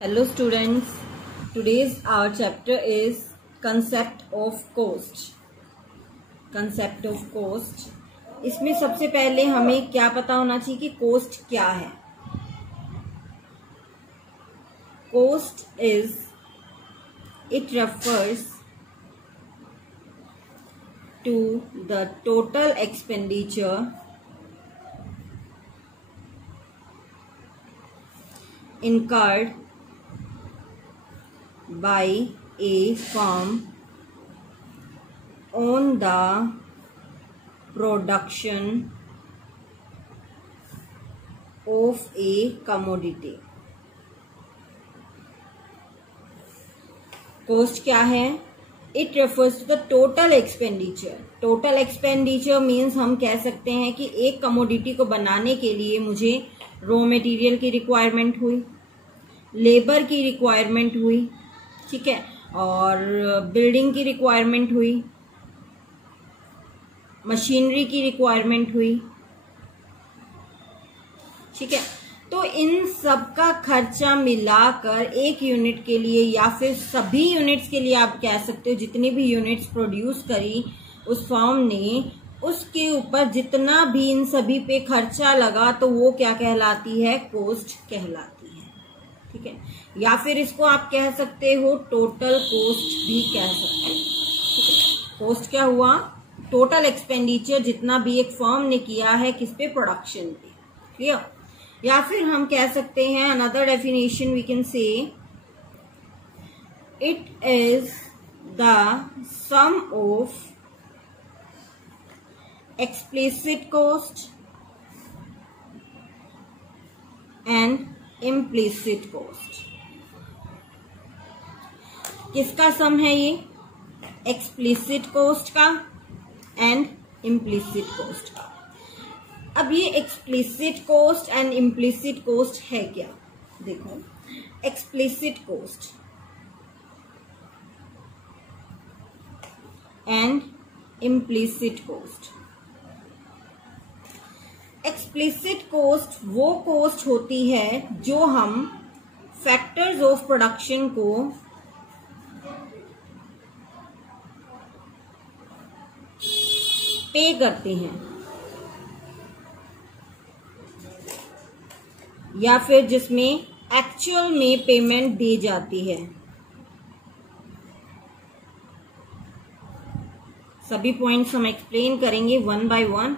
Hello students, today's our chapter is concept of cost. Concept of cost. इसमें सबसे पहले हमें क्या पता होना चाहिए कि cost क्या है. Cost is, it refers to the total expenditure incurred by a firm on the production of a commodity. Cost क्या है? It refers to the total expenditure. Total expenditure means हम कह सकते हैं कि एक commodity को बनाने के लिए मुझे रॉ मटेरियल की रिक्वायरमेंट हुई, लेबर की रिक्वायरमेंट हुई, ठीक है, और बिल्डिंग की रिक्वायरमेंट हुई, मशीनरी की रिक्वायरमेंट हुई, ठीक है. तो इन सब का खर्चा मिलाकर एक यूनिट के लिए या फिर सभी यूनिट्स के लिए आप कह सकते हो, जितनी भी यूनिट्स प्रोड्यूस करी उस फर्म ने, उसके ऊपर जितना भी इन सभी पे खर्चा लगा तो वो क्या कहलाती है? कॉस्ट कहलाती है. ठीक है, या फिर इसको आप कह सकते हो टोटल कॉस्ट भी कह सकते हो. कॉस्ट क्या हुआ? टोटल एक्सपेंडिचर जितना भी एक फर्म ने किया है किस पे? प्रोडक्शन पे. क्लियर? या फिर हम कह सकते हैं another definition we can say it is the sum of explicit cost and implicit cost. किसका सम है ये? explicit cost का and implicit cost का. अब ये explicit cost and implicit cost है क्या? देखो, explicit cost and implicit cost. Explicit cost वो कॉस्ट होती है जो हम फैक्टर्स ऑफ प्रोडक्शन को पे करते हैं या फिर जिसमें एक्चुअल में पेमेंट दी जाती है. सभी पॉइंट्स हम एक्सप्लेन करेंगे वन बाय वन.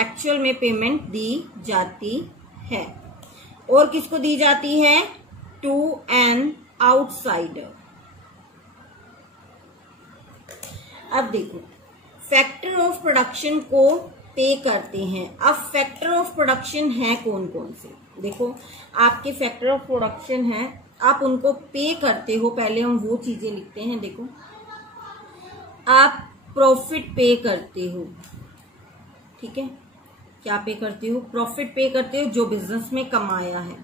एक्चुअल में पेमेंट दी जाती है और किसको दी जाती है? To an outsider. अब देखो, फैक्टर ऑफ प्रोडक्शन को पे करते हैं. अब फैक्टर ऑफ प्रोडक्शन है कौन कौन से? देखो, आपके फैक्टर ऑफ प्रोडक्शन है, आप उनको पे करते हो. पहले हम वो चीजें लिखते हैं. देखो, आप प्रॉफिट पे करते हो. ठीक है, क्या पे करते हो? प्रॉफिट पे करते हो जो बिजनेस में कमाया है.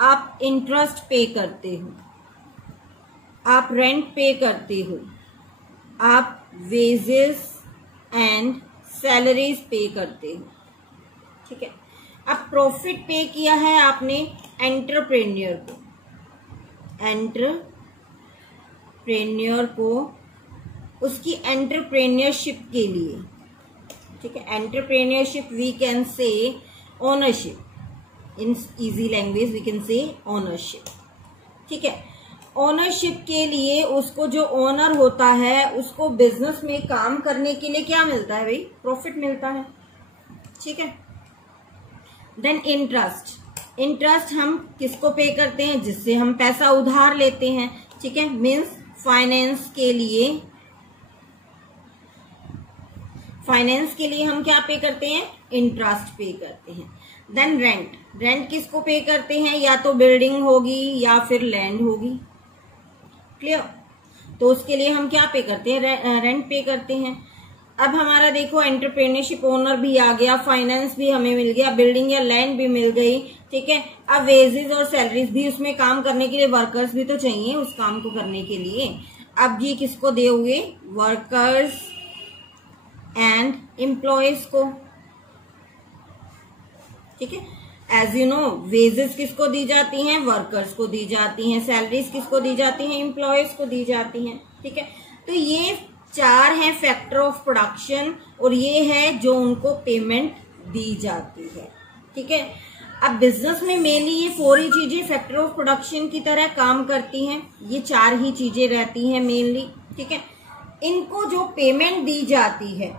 आप इंटरेस्ट पे करते हो, आप रेंट पे करते हो, आप वेजेस एंड सैलरीज पे करते हो. ठीक है, अब प्रॉफिट पे किया है आपने एंटरप्रेन्योर को. एंटरप्रेन्योर को उसकी एंटरप्रेन्योरशिप के लिए. ठीक है, entrepreneurship we can say ownership. In easy language we can say ownership. ठीक है, ओनरशिप के लिए उसको जो ओनर होता है उसको बिजनेस में काम करने के लिए क्या मिलता है भाई? प्रॉफिट मिलता है. ठीक है, देन इंटरेस्ट. इंटरेस्ट हम किसको पे करते हैं? जिससे हम पैसा उधार लेते हैं. ठीक है, मीन्स फाइनेंस के लिए हम क्या पे करते हैं? इंटरेस्ट पे करते हैं. Then rent. रेंट किसको पे करते हैं? या तो बिल्डिंग होगी या फिर लैंड होगी. क्लियर? तो उसके लिए हम क्या पे करते हैं? रेंट पे करते हैं. अब हमारा देखो, एंटरप्रेन्योरशिप ओनर भी आ गया, फाइनेंस भी हमें मिल गया, बिल्डिंग या लैंड भी मिल गई. ठीक है, अब वेजेस और सैलरीज भी, उसमें काम करने के लिए वर्कर्स भी तो चाहिए उस काम को करने के लिए. अब ये किसको दे हुए? वर्कर्स एंड एम्प्लॉयज को. ठीक है, एज यू नो वेजेस किसको दी जाती हैं, वर्कर्स को दी जाती हैं, सैलरीज किसको दी जाती हैं, एम्प्लॉयज को दी जाती हैं। ठीक है, तो ये 4 हैं फैक्टर ऑफ प्रोडक्शन और ये है जो उनको पेमेंट दी जाती है। ठीक है, अब बिजनेस में मेनली ये 4 ही चीजें फैक्टर ऑफ प्रोडक्शन की तरह काम करती हैं, ये 4 ही चीजें रहती हैं मेनली। ठीक है, इनको जो पेमेंट दी जाती है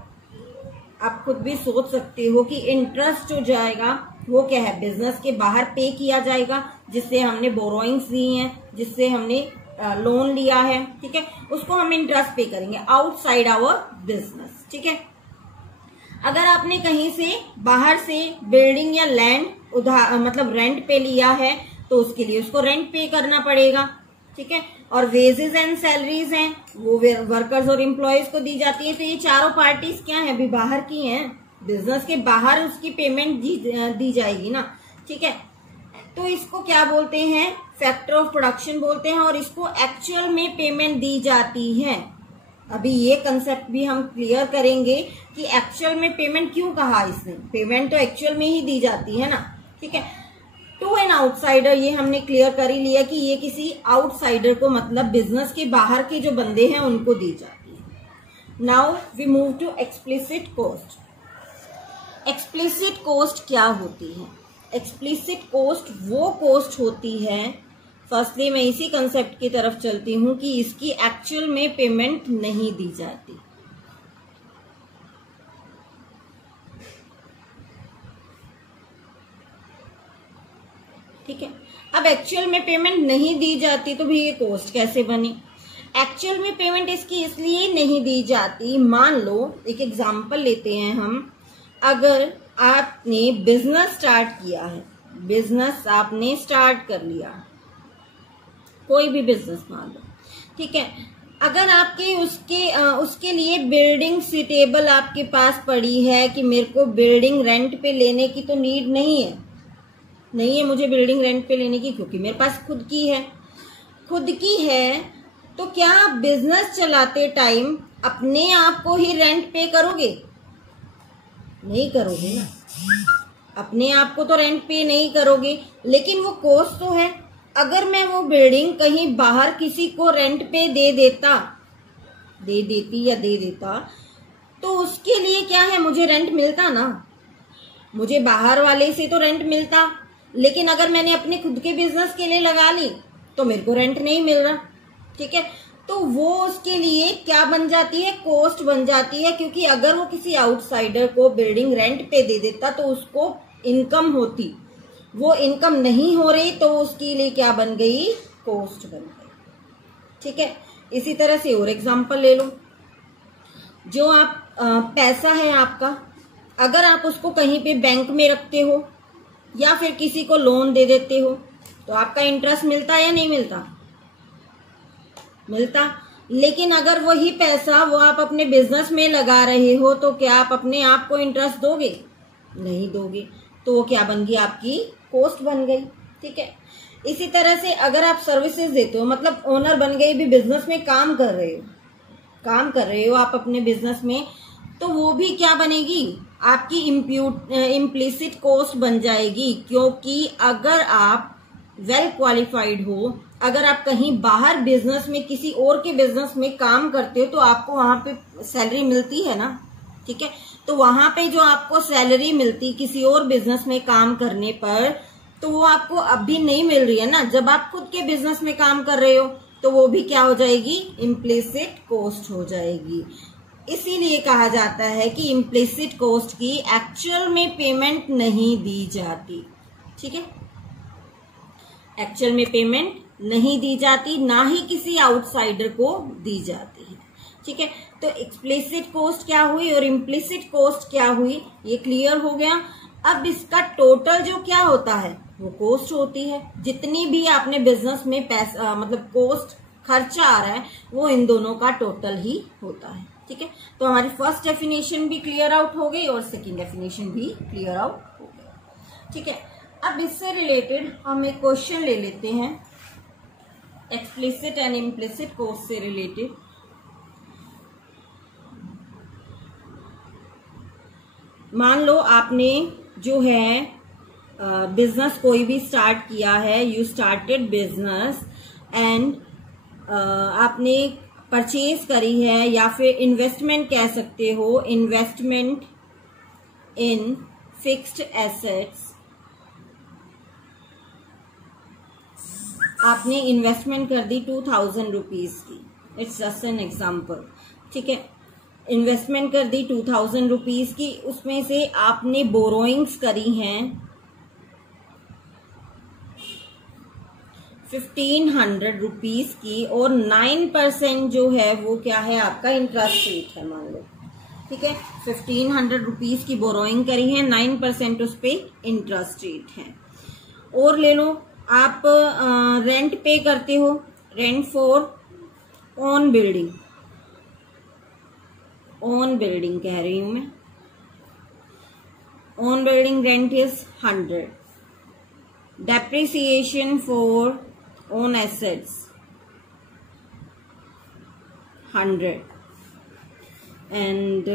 आप खुद भी सोच सकते हो कि इंटरेस्ट जो जाएगा वो क्या है, बिजनेस के बाहर पे किया जाएगा, जिससे हमने बोरोइंग्स दी हैं, जिससे हमने लोन लिया है। ठीक है, उसको हम इंटरेस्ट पे करेंगे आउटसाइड आवर बिजनेस। ठीक है, अगर आपने कहीं से बाहर से बिल्डिंग या लैंड उधार मतलब रेंट पे लिया है तो उसके लिए उसको रेंट पे करना पड़ेगा। ठीक है, और वेजेस एंड सैलरीज हैं वो वर्कर्स और एम्प्लॉयज को दी जाती है। तो ये चारों पार्टीज क्या है, अभी बाहर की हैं, बिजनेस के बाहर उसकी पेमेंट दी जाएगी ना। ठीक है, तो इसको क्या बोलते हैं, फैक्टर ऑफ प्रोडक्शन बोलते हैं और इसको एक्चुअल में पेमेंट दी जाती है। अभी ये कंसेप्ट भी हम क्लियर करेंगे कि एक्चुअल में पेमेंट क्यों कहा इसने, पेमेंट तो एक्चुअल में ही दी जाती है ना। ठीक है, टू एन आउटसाइडर ये हमने क्लियर कर ही लिया कि ये किसी आउटसाइडर को मतलब बिजनेस के बाहर के जो बंदे हैं उनको दी जाती है। Now we move to explicit cost. Explicit cost क्या होती है, एक्सप्लिसिट कॉस्ट वो कॉस्ट होती है, फर्स्टली मैं इसी कंसेप्ट की तरफ चलती हूं कि इसकी एक्चुअल में पेमेंट नहीं दी जाती। ठीक है, अब एक्चुअल में पेमेंट नहीं दी जाती तो भी ये कॉस्ट कैसे बनी। एक्चुअल में पेमेंट इसकी इसलिए नहीं दी जाती, मान लो एक एग्जांपल लेते हैं हम, अगर आपने बिजनेस स्टार्ट किया है, बिजनेस आपने स्टार्ट कर लिया, कोई भी बिजनेस मान लो। ठीक है, अगर आपके उसके लिए बिल्डिंग सुटेबल आपके पास पड़ी है कि मेरे को बिल्डिंग रेंट पे लेने की तो नीड नहीं है मुझे बिल्डिंग रेंट पे लेने की, क्योंकि मेरे पास खुद की है, तो क्या आप बिजनेस चलाते टाइम अपने आप को ही रेंट पे करोगे, नहीं करोगे ना, अपने आप को तो रेंट पे नहीं करोगे, लेकिन वो कॉस्ट तो है। अगर मैं वो बिल्डिंग कहीं बाहर किसी को रेंट पे दे देता तो उसके लिए क्या है, मुझे रेंट मिलता ना, मुझे बाहर वाले से तो रेंट मिलता, लेकिन अगर मैंने अपने खुद के बिजनेस के लिए लगा ली तो मेरे को रेंट नहीं मिल रहा। ठीक है, तो वो उसके लिए क्या बन जाती है, कॉस्ट बन जाती है, क्योंकि अगर वो किसी आउटसाइडर को बिल्डिंग रेंट पे दे देता तो उसको इनकम होती, वो इनकम नहीं हो रही तो उसके लिए क्या बन गई, कॉस्ट बन गई। ठीक है, इसी तरह से और एग्जांपल ले लो, जो आप पैसा है आपका, अगर आप उसको कहीं पे बैंक में रखते हो या फिर किसी को लोन दे देते हो तो आपका इंटरेस्ट मिलता है या नहीं मिलता। लेकिन अगर वही पैसा वो आप अपने बिजनेस में लगा रहे हो तो क्या आप अपने आप को इंटरेस्ट दोगे, नहीं दोगे, तो वो क्या बन गई, आपकी कॉस्ट बन गई। ठीक है, इसी तरह से अगर आप सर्विसेज देते हो, मतलब ओनर बन गए, भी बिजनेस में काम कर रहे हो आप अपने बिजनेस में, तो वो भी क्या बनेगी, आपकी इम्प्लिसिट कॉस्ट बन जाएगी, क्योंकि अगर आप वेल क्वालिफाइड हो, अगर आप कहीं बाहर बिजनेस में किसी और के बिजनेस में काम करते हो तो आपको वहां पे सैलरी मिलती है ना। ठीक है, तो वहां पे जो आपको सैलरी मिलती किसी और बिजनेस में काम करने पर, तो वो आपको अभी नहीं मिल रही है ना, जब आप खुद के बिजनेस में काम कर रहे हो तो वो भी क्या हो जाएगी, इम्प्लिसिट कॉस्ट हो जाएगी। इसीलिए कहा जाता है कि इम्प्लिसिट कॉस्ट की एक्चुअल में पेमेंट नहीं दी जाती। ठीक है, एक्चुअल में पेमेंट नहीं दी जाती, ना ही किसी आउटसाइडर को दी जाती है। ठीक है, तो एक्सप्लिसिट कॉस्ट क्या हुई और इम्प्लिसिट कॉस्ट क्या हुई, ये क्लियर हो गया। अब इसका टोटल जो क्या होता है वो कॉस्ट होती है, जितनी भी आपने बिजनेस में पैसा मतलब कॉस्ट खर्चा आ रहा है वो इन दोनों का टोटल ही होता है। ठीक है, तो हमारी फर्स्ट डेफिनेशन भी क्लियर आउट हो गई और सेकंड डेफिनेशन भी क्लियर आउट हो गया। ठीक है, अब इससे रिलेटेड हम एक क्वेश्चन ले लेते हैं, एक्सप्लिसिट एंड इम्प्लिसिट कॉस्ट से रिलेटेड। मान लो आपने जो है बिजनेस कोई भी स्टार्ट किया है, यू स्टार्टेड बिजनेस एंड आपने परचेज करी है, या फिर इन्वेस्टमेंट कह सकते हो, इन्वेस्टमेंट इन फिक्स्ड एसेट्स, आपने इन्वेस्टमेंट कर दी 2000 रुपीज की, इट्स जस्ट एन एग्जाम्पल, ठीक है। इन्वेस्टमेंट कर दी 2000 रुपीज की, उसमें से आपने बोरोइंग्स करी हैं 1500 रुपीज की, और 9% जो है वो क्या है, आपका इंटरेस्ट रेट है, मान लो, ठीक है। 1500 रुपीज की बोरोइंग करी है, 9% उस पे इंटरेस्ट रेट है। और ले लो, आप रेंट पे करते हो, rent for own building, own building कह रही हूं मैं, own building rent is 100, depreciation for own assets 100, and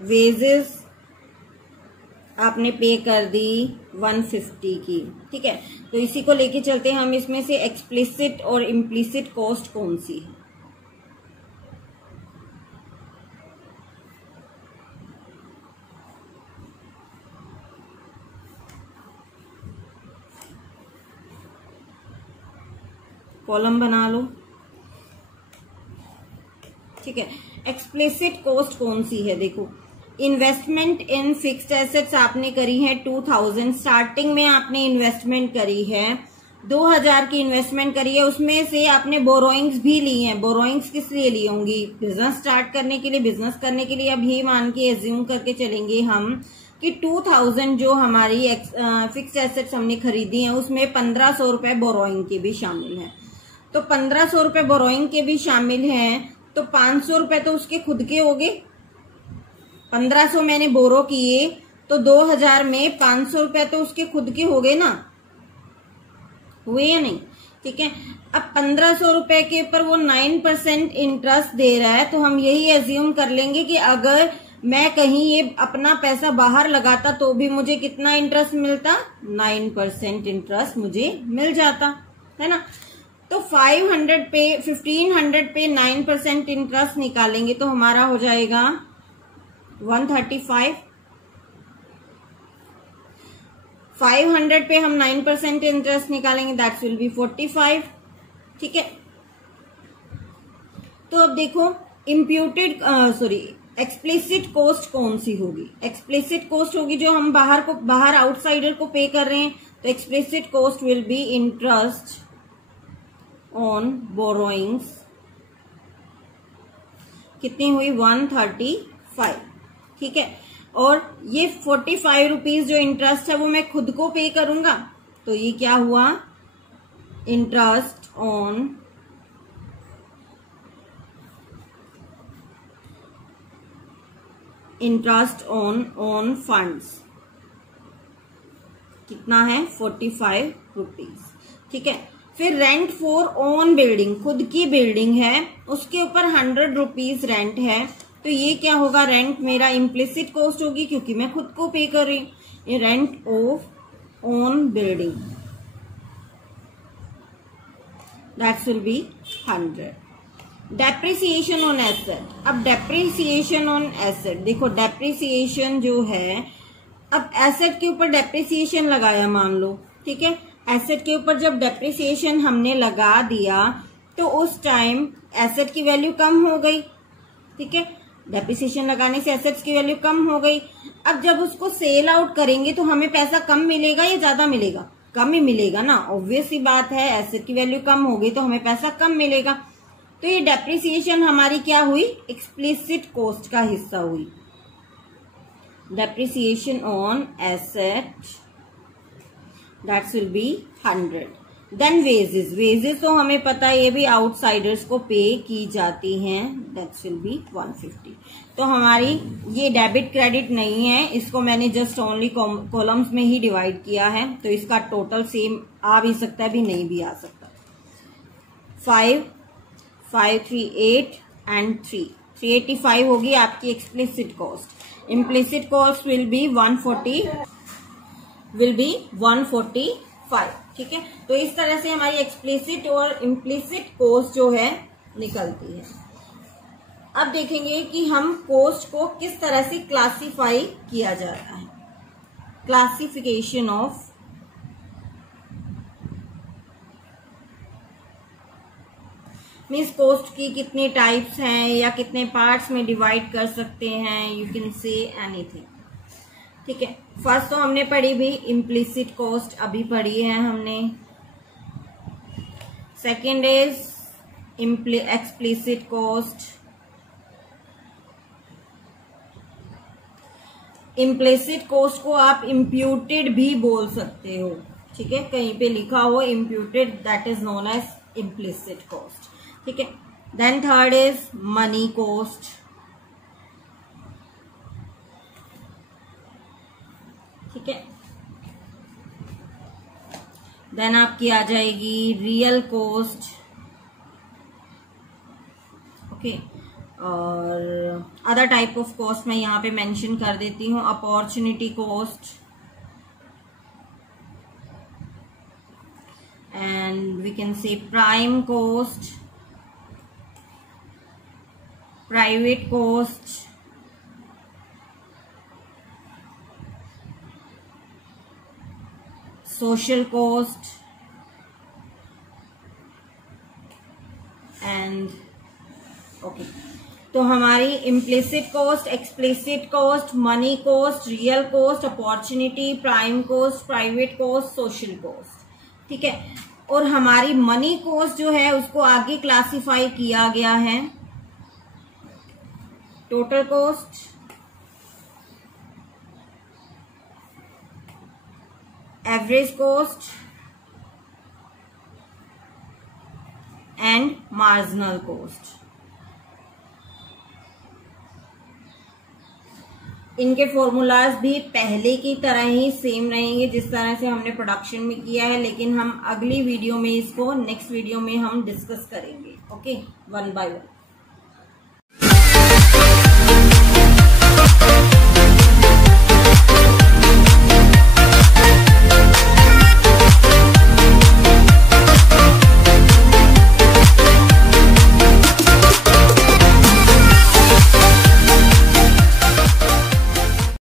wages आपने पे कर दी 150 की, ठीक है। तो इसी को लेके चलते हैं हम, इसमें से एक्सप्लिसिट और इम्प्लिसिट कॉस्ट कौन सी है। कॉलम बना लो, ठीक है। एक्सप्लिसिट कॉस्ट कौन सी है, देखो, इन्वेस्टमेंट इन फिक्स्ड एसेट्स आपने करी है 2000, स्टार्टिंग में आपने इन्वेस्टमेंट करी है 2000 की इन्वेस्टमेंट करी है, उसमें से आपने बोरोइंग्स भी ली हैं। बोरोइंग्स किस लिए ली होंगी, बिजनेस स्टार्ट करने के लिए, बिजनेस करने के लिए। अब ये मान के एज्यूम करके चलेंगे हम कि 2000 जो हमारी फिक्स्ड एसेट्स हमने खरीदी हैं, उसमें 1500 रुपए बोरोइंग के भी शामिल हैं। तो 1500 रुपए बोरोइंग के भी शामिल हैं, तो 500 रुपए तो उसके खुद के हो गए। 1500 मैंने बोरो किए, तो 2000 में 500 रुपए तो उसके खुद के हो गए ना, हुए या नहीं, ठीक है। अब 1500 रुपए के ऊपर वो 9% इंटरेस्ट दे रहा है, तो हम यही एज्यूम कर लेंगे कि अगर मैं कहीं ये अपना पैसा बाहर लगाता तो भी मुझे कितना इंटरेस्ट मिलता, 9% इंटरेस्ट मुझे मिल जाता, है ना। तो 1500 पे 9% इंटरेस्ट निकालेंगे तो हमारा हो जाएगा 135। 500 पे हम 9% इंटरेस्ट निकालेंगे, दैट विल बी 45, ठीक है। तो अब देखो, इम्प्यूटेड एक्सप्लिसिट कॉस्ट कौन सी होगी। एक्सप्लिसिट कॉस्ट होगी जो हम बाहर आउटसाइडर को पे कर रहे हैं, तो explicit cost will be interest on borrowings, कितनी हुई, 135, ठीक है। और ये 45 रुपीज जो इंटरेस्ट है वो मैं खुद को पे करूंगा, तो ये क्या हुआ, इंटरेस्ट ऑन फंड्स, कितना है, 45 रुपीज, ठीक है। फिर रेंट फॉर ओन बिल्डिंग, खुद की बिल्डिंग है, उसके ऊपर 100 रुपीज रेंट है, तो ये क्या होगा, रेंट मेरा इम्प्लिसिट कॉस्ट होगी क्योंकि मैं खुद को पे कर रही हूँ। ये rent of own building, that will be 100। Depreciation on asset, अब डेप्रिसिएशन ऑन एसेट, देखो डेप्रिसिएशन जो है, अब एसेट के ऊपर डेप्रिसिएशन लगाया मान लो, ठीक है। एसेट के ऊपर जब डेप्रिसिएशन हमने लगा दिया तो उस टाइम एसेट की वैल्यू कम हो गई, ठीक है। डेप्रिसिएशन लगाने से एसेट्स की वैल्यू कम हो गई। अब जब उसको सेल आउट करेंगे तो हमें पैसा कम मिलेगा या ज्यादा मिलेगा, कम ही मिलेगा ना, ऑब्वियस सी बात है, एसेट की वैल्यू कम हो गई तो हमें पैसा कम मिलेगा। तो ये डेप्रिसिएशन हमारी क्या हुई, एक्सप्लिसिट कॉस्ट का हिस्सा हुई। Depreciation on asset, that will be 100। Then wages, wages तो हमें पता है ये भी आउटसाइडर्स को पे की जाती हैं, दैट विल बी 150। तो हमारी ये डेबिट क्रेडिट नहीं है, इसको मैंने जस्ट ओनली कॉलम्स में ही डिवाइड किया है, तो इसका टोटल सेम आ भी सकता है, भी नहीं भी आ सकता। 538 एंड 385 होगी आपकी explicit cost. Implicit cost will be 145। ठीक है, तो इस तरह से हमारी एक्सप्लिसिट और इम्प्लिसिट कॉस्ट जो है निकलती है। अब देखेंगे कि हम कॉस्ट को किस तरह से क्लासिफाई किया जाता है। क्लासिफिकेशन ऑफ मीन्स कॉस्ट की कितने टाइप्स हैं या कितने पार्ट्स में डिवाइड कर सकते हैं, यू कैन से एनीथिंग। ठीक है, फर्स्ट तो हमने पढ़ी भी इम्प्लिसिट कॉस्ट, अभी पढ़ी है हमने। Second is explicit cost. Implicit cost को आप इम्प्यूटेड भी बोल सकते हो। ठीक है, कहीं पे लिखा हो imputed, that is known as implicit cost. ठीक है, then third is money cost. ठीक है, देन आपकी आ जाएगी रियल कॉस्ट। ओके, और अदर टाइप ऑफ कॉस्ट मैं यहाँ पे मेंशन कर देती हूँ। Opportunity cost and we can say prime cost, private cost, social cost and okay. तो हमारी implicit cost, explicit cost, money cost, real cost, opportunity, prime cost, private cost, social cost. ठीक है, और हमारी मनी कॉस्ट जो है उसको आगे क्लासिफाई किया गया है total cost, average cost and marginal cost. इनके फॉर्मूलाज भी पहले की तरह ही सेम रहेंगे जिस तरह से हमने प्रोडक्शन में किया है, लेकिन हम अगली वीडियो में इसको नेक्स्ट वीडियो में हम डिस्कस करेंगे। Okay, one by one.